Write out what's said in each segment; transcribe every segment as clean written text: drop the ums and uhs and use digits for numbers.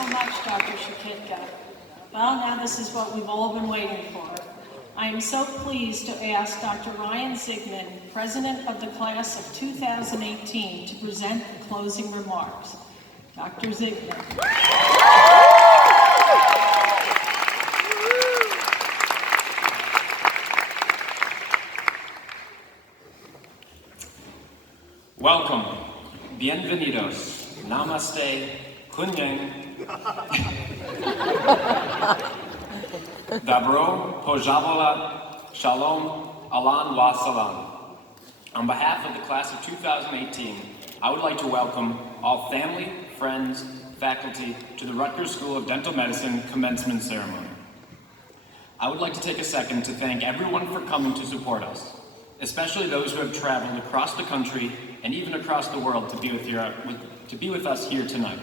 so much, Dr. Shakitka. Well, now this is what we've all been waiting for. I am so pleased to ask Dr. Ryan Zigman, President of the Class of 2018, to present the closing remarks. Dr. Zigman. Welcome, bienvenidos, namaste, kunyeng, Dabro, Pojavola, Shalom, Alan wa Salam. On behalf of the class of 2018, I would like to welcome all family, friends, faculty to the Rutgers School of Dental Medicine commencement ceremony. I would like to take a second to thank everyone for coming to support us, especially those who have traveled across the country and even across the world to be with us here tonight.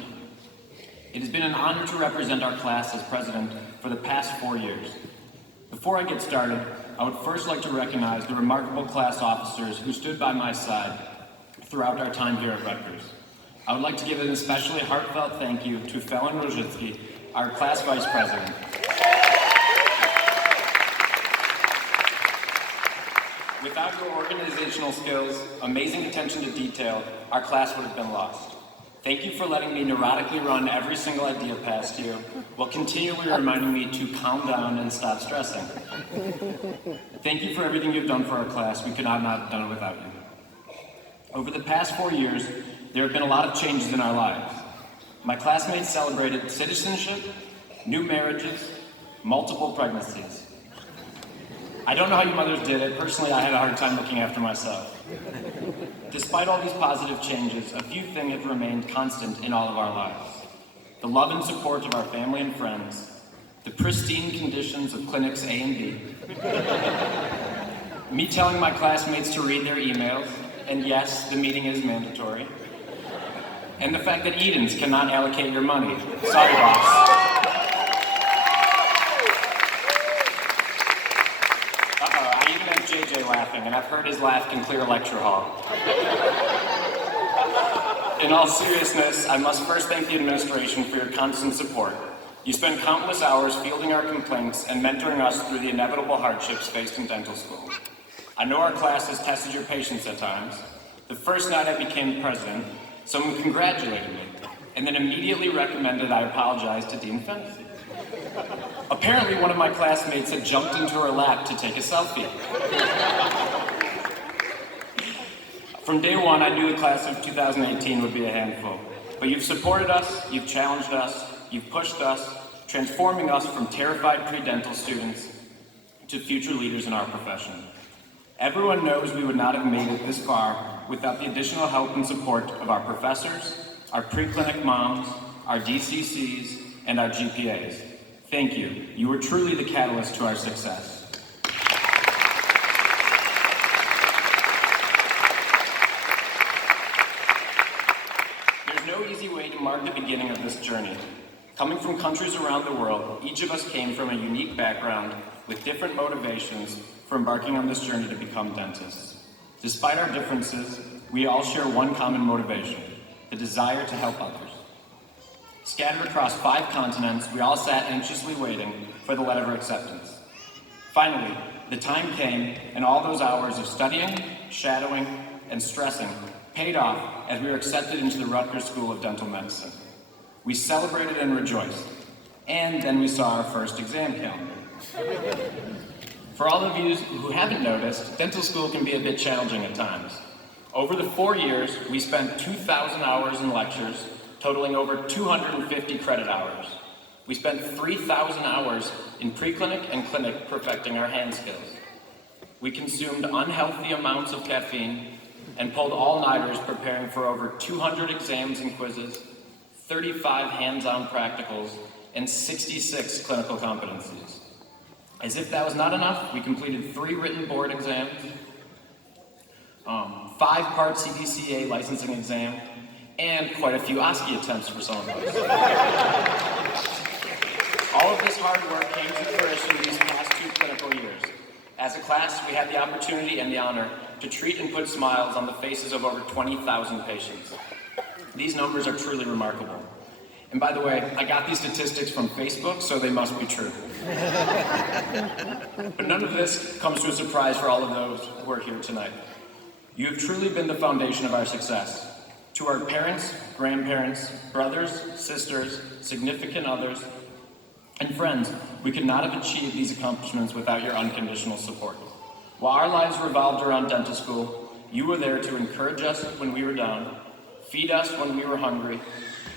It has been an honor to represent our class as president for the past 4 years. Before I get started, I would first like to recognize the remarkable class officers who stood by my side throughout our time here at Rutgers. I would like to give an especially heartfelt thank you to Felon Rojitsky, our class vice president. Without your organizational skills, amazing attention to detail, our class would have been lost. Thank you for letting me neurotically run every single idea past you, while continually reminding me to calm down and stop stressing. Thank you for everything you've done for our class. We could not have done it without you. Over the past 4 years, there have been a lot of changes in our lives. My classmates celebrated citizenship, new marriages, multiple pregnancies. I don't know how you mothers did it. Personally, I had a hard time looking after myself. Despite all these positive changes, a few things have remained constant in all of our lives. The love and support of our family and friends, the pristine conditions of clinics A and B, me telling my classmates to read their emails, and yes, the meeting is mandatory, and the fact that Edens cannot allocate your money. Sorry, boss. JJ laughing, and I've heard his laugh can clear a lecture hall. In all seriousness, I must first thank the administration for your constant support. You spend countless hours fielding our complaints and mentoring us through the inevitable hardships faced in dental school. I know our class has tested your patience at times. The first night I became president, someone congratulated me, and then immediately recommended I apologize to Dean Fennessy. Apparently, one of my classmates had jumped into her lap to take a selfie. From day one, I knew the class of 2018 would be a handful. But you've supported us, you've challenged us, you've pushed us, transforming us from terrified pre-dental students to future leaders in our profession. Everyone knows we would not have made it this far without the additional help and support of our professors, our pre-clinic moms, our DCCs, and our GPAs. Thank you. You were truly the catalyst to our success. There's no easy way to mark the beginning of this journey. Coming from countries around the world, each of us came from a unique background with different motivations for embarking on this journey to become dentists. Despite our differences, we all share one common motivation, the desire to help others. Scattered across 5 continents, we all sat anxiously waiting for the letter of acceptance. Finally, the time came, and all those hours of studying, shadowing, and stressing paid off as we were accepted into the Rutgers School of Dental Medicine. We celebrated and rejoiced, and then we saw our first exam calendar. For all of you who haven't noticed, dental school can be a bit challenging at times. Over the 4 years, we spent 2,000 hours in lectures, totaling over 250 credit hours. We spent 3,000 hours in preclinic and clinic perfecting our hand skills. We consumed unhealthy amounts of caffeine and pulled all-nighters preparing for over 200 exams and quizzes, 35 hands-on practicals, and 66 clinical competencies. As if that was not enough, we completed 3 written board exams, 5-part CDCA licensing exam, and quite a few OSCE attempts for some of us. All of this hard work came to fruition these past 2 clinical years. As a class, we had the opportunity and the honor to treat and put smiles on the faces of over 20,000 patients. These numbers are truly remarkable. And by the way, I got these statistics from Facebook, so they must be true. But none of this comes to a surprise for all of those who are here tonight. You have truly been the foundation of our success. To our parents, grandparents, brothers, sisters, significant others, and friends, we could not have achieved these accomplishments without your unconditional support. While our lives revolved around dental school, you were there to encourage us when we were down, feed us when we were hungry,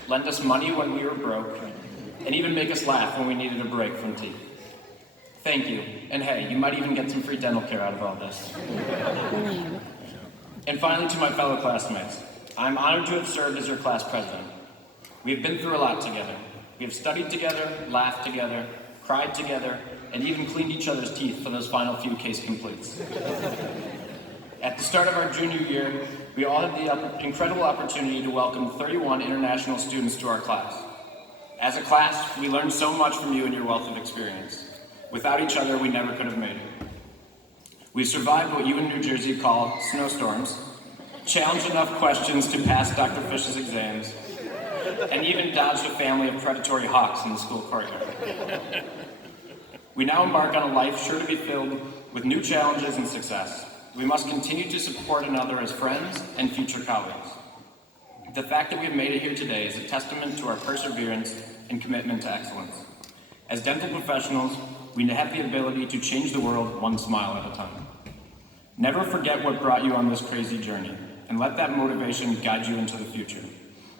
lend us money when we were broke, and even make us laugh when we needed a break from teeth. Thank you, and hey, you might even get some free dental care out of all this. And finally, to my fellow classmates, I'm honored to have served as your class president. We have been through a lot together. We have studied together, laughed together, cried together, and even cleaned each other's teeth for those final few case completes. At the start of our junior year, we all had the incredible opportunity to welcome 31 international students to our class. As a class, we learned so much from you and your wealth of experience. Without each other, we never could have made it. We survived what you in New Jersey call snowstorms, challenged enough questions to pass Dr. Fish's exams, and even dodged a family of predatory hawks in the school courtyard. We now embark on a life sure to be filled with new challenges and success. We must continue to support another as friends and future colleagues. The fact that we have made it here today is a testament to our perseverance and commitment to excellence. As dental professionals, we have the ability to change the world one smile at a time. Never forget what brought you on this crazy journey, and let that motivation guide you into the future.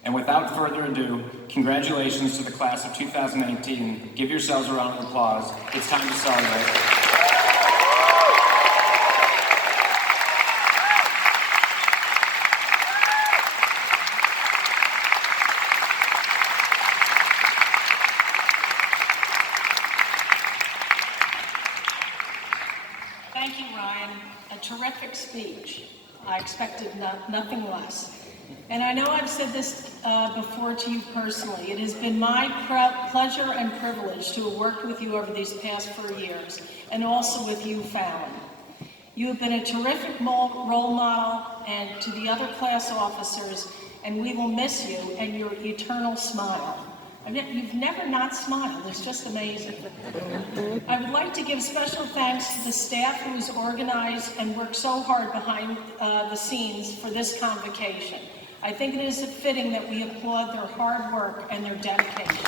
And without further ado, congratulations to the class of 2018. Give yourselves a round of applause. It's time to celebrate. Thank you, Ryan. A terrific speech. I expected nothing less. And I know I've said this before to you personally. It has been my pleasure and privilege to have worked with you over these past 4 years, and also with you, Fallon. You have been a terrific role model, and to the other class officers, and we will miss you and your eternal smile. You've never not smiled. It's just amazing. I would like to give special thanks to the staff who has organized and worked so hard behind the scenes for this convocation. I think it is fitting that we applaud their hard work and their dedication.